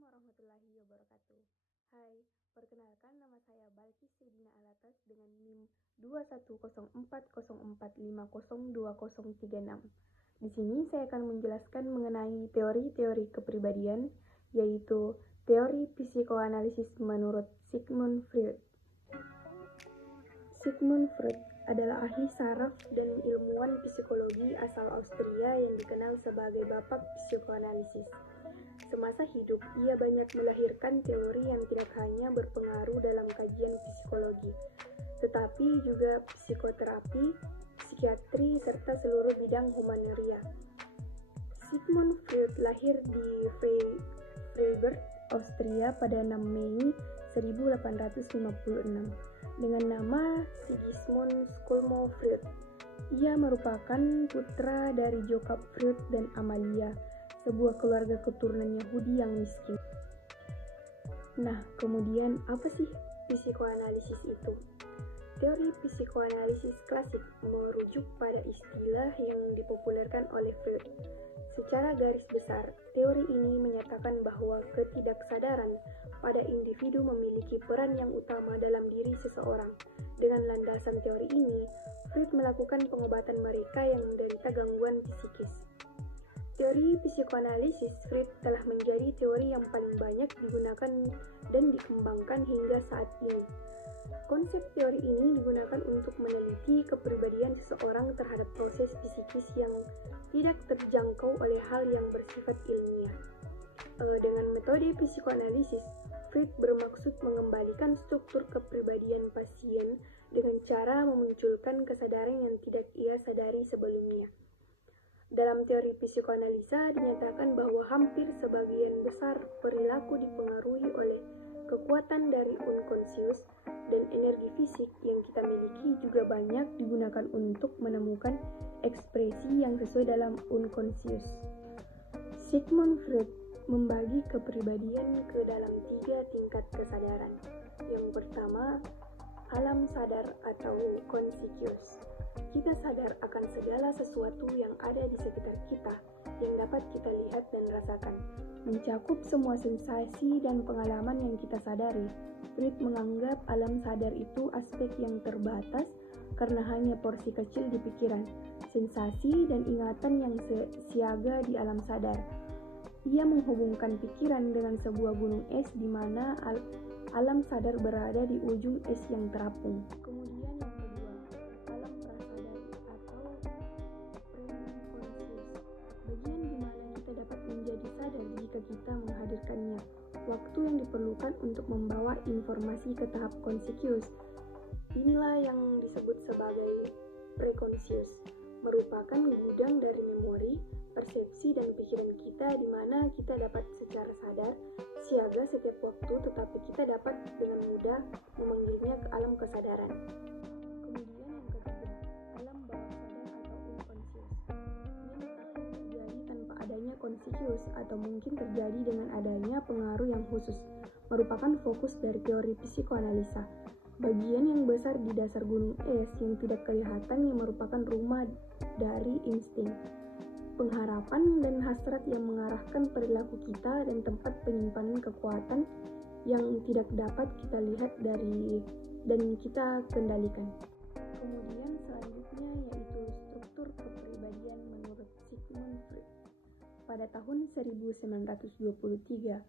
warahmatullahi wabarakatuh. Hai, perkenalkan nama saya Balkis Saidina Alatas dengan NIM 2104045020036. Di sini saya akan menjelaskan mengenai teori-teori kepribadian, yaitu teori psikoanalisis menurut Sigmund Freud. Sigmund Freud adalah ahli saraf dan ilmuwan psikologi asal Austria yang dikenal sebagai bapak psikoanalisis. Semasa hidup, ia banyak melahirkan teori yang tidak hanya berpengaruh dalam kajian psikologi, tetapi juga psikoterapi, psikiatri, serta seluruh bidang humaneria. Sigmund Freud lahir di Freiburg, Austria pada 6 Mei 1856 dengan nama Sigismund Skolmo Freud. Ia merupakan putra dari Jakob Freud dan Amalia, sebuah keluarga keturunan Yahudi yang miskin. Nah, kemudian apa sih psikoanalisis itu? Teori psikoanalisis klasik merujuk pada istilah yang dipopulerkan oleh Freud. Secara garis besar, teori ini menyatakan bahwa ketidaksadaran pada individu memiliki peran yang utama dalam diri seseorang. Dengan landasan teori ini, Freud melakukan pengobatan mereka yang menderita gangguan psikis. Teori psikoanalisis Freud telah menjadi teori yang paling banyak digunakan dan dikembangkan hingga saat ini. Konsep teori ini digunakan untuk meneliti kepribadian seseorang terhadap proses psikis yang tidak terjangkau oleh hal yang bersifat ilmiah. Dengan metode psikoanalisis, Freud bermaksud mengembalikan struktur kepribadian pasien dengan cara memunculkan kesadaran yang tidak ia sadari sebelumnya. Dalam teori psikoanalisa dinyatakan bahwa hampir sebagian besar perilaku dipengaruhi oleh kekuatan dari unconscious dan energi fisik yang kita miliki juga banyak digunakan untuk menemukan ekspresi yang sesuai dalam unconscious. Sigmund Freud membagi kepribadian ke dalam 3 tingkat kesadaran. Yang pertama, alam sadar atau conscious. Kita sadar akan segala sesuatu yang ada di sekitar kita, yang dapat kita lihat dan rasakan, mencakup semua sensasi dan pengalaman yang kita sadari. Freud menganggap alam sadar itu aspek yang terbatas karena hanya porsi kecil di pikiran, sensasi dan ingatan yang siaga di alam sadar. Ia menghubungkan pikiran dengan sebuah gunung es di mana alam sadar berada di ujung es yang terapung. Kemudian yang kedua, alam prasadar atau pre-conscious, bagian di mana kita dapat menjadi sadar jika kita menghadirkannya. Waktu yang diperlukan untuk membawa informasi ke tahap conscious. Inilah yang disebut sebagai preconscious, merupakan gudang dari memori, persepsi dan pikiran kita di mana kita dapat secara sadar, siaga setiap waktu, tetapi kita dapat dengan mudah memanggilnya ke alam kesadaran. Kemudian yang ketiga, alam bawah sadar atau unconscious. Mental yang terjadi tanpa adanya conscious atau mungkin terjadi dengan adanya pengaruh yang khusus, merupakan fokus dari teori psikoanalisa. Bagian yang besar di dasar gunung es yang tidak kelihatan yang merupakan rumah dari insting, pengharapan dan hasrat yang mengarahkan perilaku kita dan tempat penyimpanan kekuatan yang tidak dapat kita lihat dan kita kendalikan. Kemudian selanjutnya yaitu struktur kepribadian menurut Sigmund Freud. Pada tahun 1923,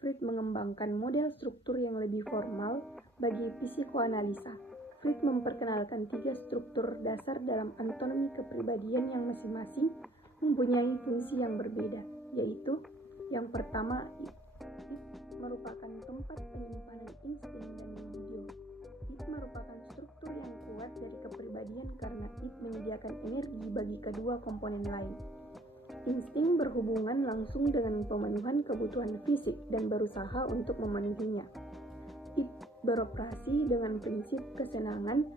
Freud mengembangkan model struktur yang lebih formal bagi psikoanalisa. Freud memperkenalkan 3 struktur dasar dalam anatomi kepribadian yang masing-masing mempunyai fungsi yang berbeda, yaitu yang pertama, id merupakan tempat penyimpanan insting dan libido. Id merupakan struktur yang kuat dari kepribadian karena id menyediakan energi bagi kedua komponen lain. Insting berhubungan langsung dengan pemenuhan kebutuhan fisik dan berusaha untuk memenuhinya. Id beroperasi dengan prinsip kesenangan.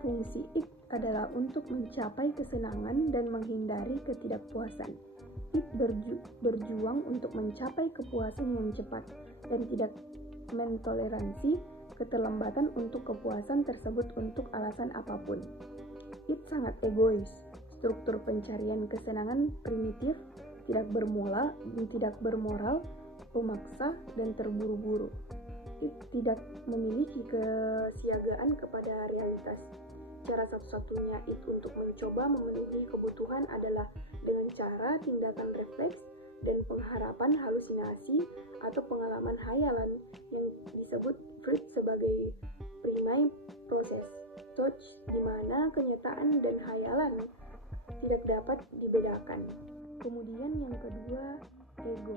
Fungsi id adalah untuk mencapai kesenangan dan menghindari ketidakpuasan. Id berjuang untuk mencapai kepuasan yang cepat dan tidak mentoleransi keterlambatan untuk kepuasan tersebut untuk alasan apapun. Id sangat egois. Struktur pencarian kesenangan primitif, tidak bermoral, pemaksa, dan terburu-buru. Id tidak memiliki kesiagaan kepada realitas. Cara satu-satunya Id untuk mencoba memenuhi kebutuhan adalah dengan cara tindakan refleks dan pengharapan halusinasi atau pengalaman hayalan yang disebut Freud sebagai primary process touch, di mana kenyataan dan hayalan tidak dapat dibedakan. Kemudian yang kedua, ego.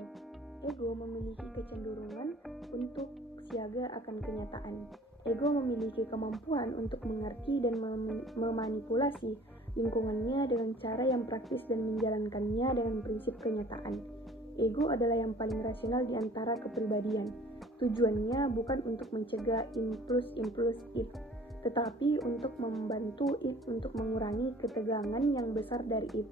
Ego memiliki kecenderungan untuk siaga akan kenyataan. Ego memiliki kemampuan untuk mengerti dan memanipulasi lingkungannya dengan cara yang praktis dan menjalankannya dengan prinsip kenyataan. Ego adalah yang paling rasional di antara kepribadian. Tujuannya bukan untuk mencegah impuls id, tetapi untuk membantu id untuk mengurangi ketegangan yang besar dari id.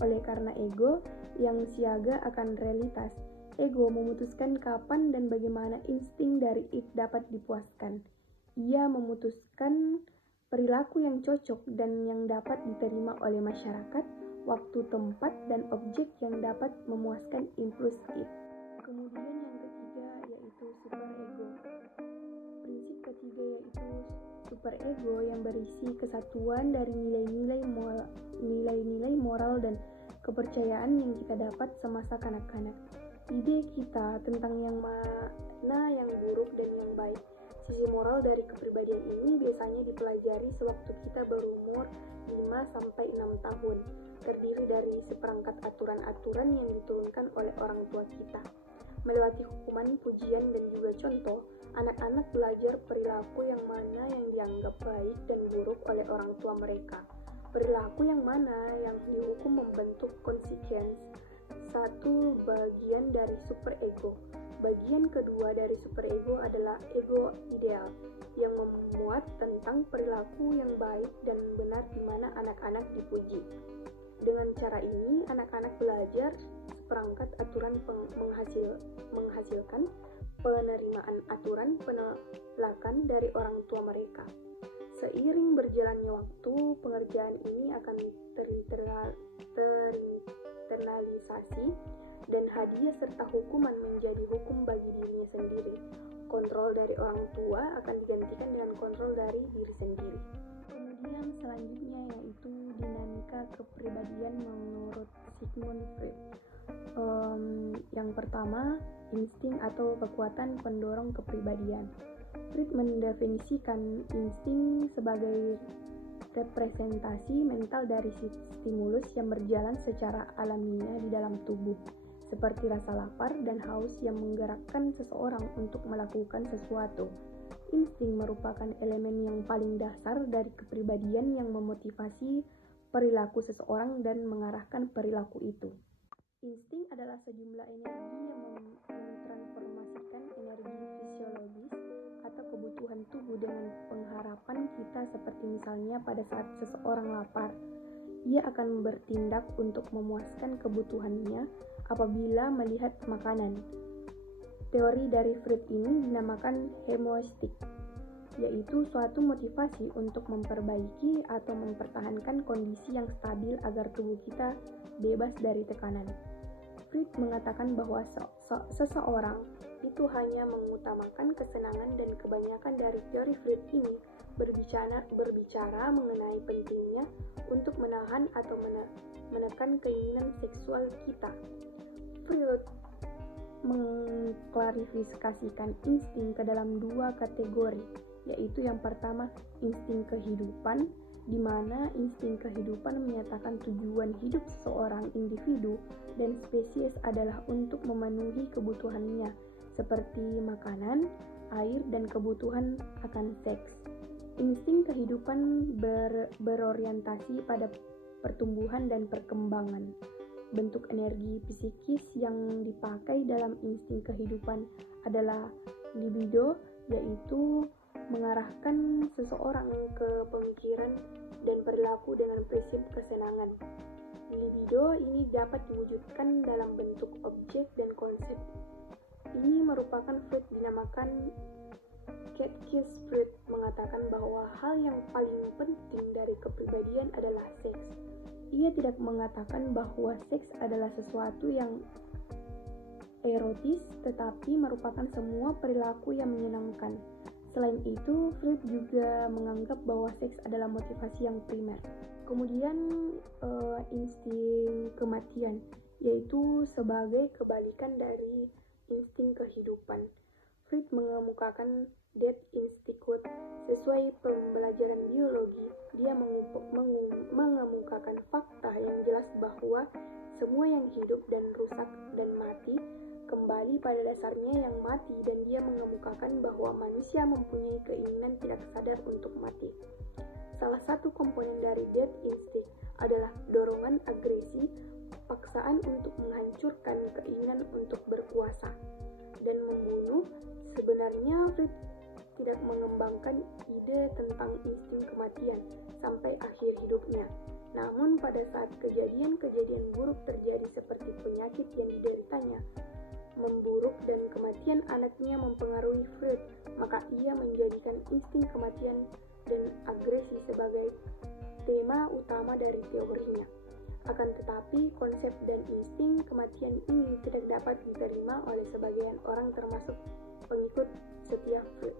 Oleh karena ego yang siaga akan realitas, ego memutuskan kapan dan bagaimana insting dari id dapat dipuaskan. Ia memutuskan perilaku yang cocok dan yang dapat diterima oleh masyarakat, waktu, tempat, dan objek yang dapat memuaskan impuls id. Kemudian yang ketiga yaitu superego. Prinsip ketiga yaitu superego yang berisi kesatuan dari nilai-nilai moral dan kepercayaan yang kita dapat semasa kanak-kanak. Ide kita tentang yang mana yang buruk dan yang baik. Sisi moral dari kepribadian ini biasanya dipelajari sewaktu kita berumur 5-6 tahun, terdiri dari seperangkat aturan-aturan yang diturunkan oleh orang tua kita. Melewati hukuman, pujian, dan juga contoh, anak-anak belajar perilaku yang mana yang dianggap baik dan buruk oleh orang tua mereka. Perilaku yang mana yang dihukum membentuk consequence, satu bagian dari superego. Bagian kedua dari superego adalah ego ideal, yang memuat tentang perilaku yang baik dan benar di mana anak-anak dipuji. Dengan cara ini, anak-anak belajar seperangkat aturan menghasilkan penerimaan internalisasi penolakan dari orang tua mereka. Seiring berjalannya waktu, pengerjaan ini akan terinternalisasi dan hadiah serta hukuman menjadi hukum bagi dirinya sendiri. Kontrol dari orang tua akan digantikan dengan kontrol dari diri sendiri. Kemudian selanjutnya yaitu dinamika kepribadian menurut Sigmund Freud. Yang pertama, insting atau kekuatan pendorong kepribadian. Freud mendefinisikan insting sebagai representasi mental dari stimulus yang berjalan secara alamiah di dalam tubuh, seperti rasa lapar dan haus yang menggerakkan seseorang untuk melakukan sesuatu. Insting merupakan elemen yang paling dasar dari kepribadian yang memotivasi perilaku seseorang dan mengarahkan perilaku itu. Insting adalah sejumlah energi yang mentransformasikan energi fisiologis atau kebutuhan tubuh dengan pengharapan kita, seperti misalnya pada saat seseorang lapar, ia akan bertindak untuk memuaskan kebutuhannya apabila melihat makanan. Teori dari Freud ini dinamakan hemoistik, yaitu suatu motivasi untuk memperbaiki atau mempertahankan kondisi yang stabil agar tubuh kita bebas dari tekanan. Freud mengatakan bahwa seseorang itu hanya mengutamakan kesenangan, dan kebanyakan dari teori Freud ini berbicara mengenai pentingnya untuk menahan atau menekan keinginan seksual kita. Freud mengklarifikasikan insting ke dalam dua kategori, yaitu yang pertama insting kehidupan, di mana insting kehidupan menyatakan tujuan hidup seseorang individu dan spesies adalah untuk memenuhi kebutuhannya seperti makanan, air, dan kebutuhan akan seks. Insting kehidupan berorientasi pada pertumbuhan dan perkembangan. Bentuk energi psikis yang dipakai dalam insting kehidupan adalah libido, yaitu mengarahkan seseorang ke pemikiran dan perilaku dengan prinsip kesenangan. Libido ini dapat diwujudkan dalam bentuk objek dan konsep. Ini merupakan Freud dinamakan Catechist. Freud mengatakan bahwa hal yang paling penting dari kepribadian adalah seks. Ia tidak mengatakan bahwa seks adalah sesuatu yang erotis, tetapi merupakan semua perilaku yang menyenangkan. Selain itu, Freud juga menganggap bahwa seks adalah motivasi yang primer. Kemudian insting kematian, yaitu sebagai kebalikan dari insting kehidupan. Freud mengemukakan death institute. Sesuai pembelajaran biologi, dia mengemukakan fakta yang jelas bahwa semua yang hidup dan rusak dan mati kembali pada dasarnya yang mati, dan dia mengemukakan bahwa manusia mempunyai keinginan tidak sadar untuk mati. Salah satu komponen dari death instinct adalah dorongan agresi, paksaan untuk menghancurkan, keinginan untuk berkuasa dan membunuh. Sebenarnya Freud tidak mengembangkan ide tentang insting kematian sampai akhir hidupnya. Namun pada saat kejadian-kejadian buruk terjadi seperti penyakit yang dideritanya memburuk dan kematian anaknya mempengaruhi Freud, maka ia menjadikan insting kematian dan agresi sebagai tema utama dari teorinya. Akan tetapi, konsep dan insting kematian ini tidak dapat diterima oleh sebagian orang termasuk pengikut setia Freud.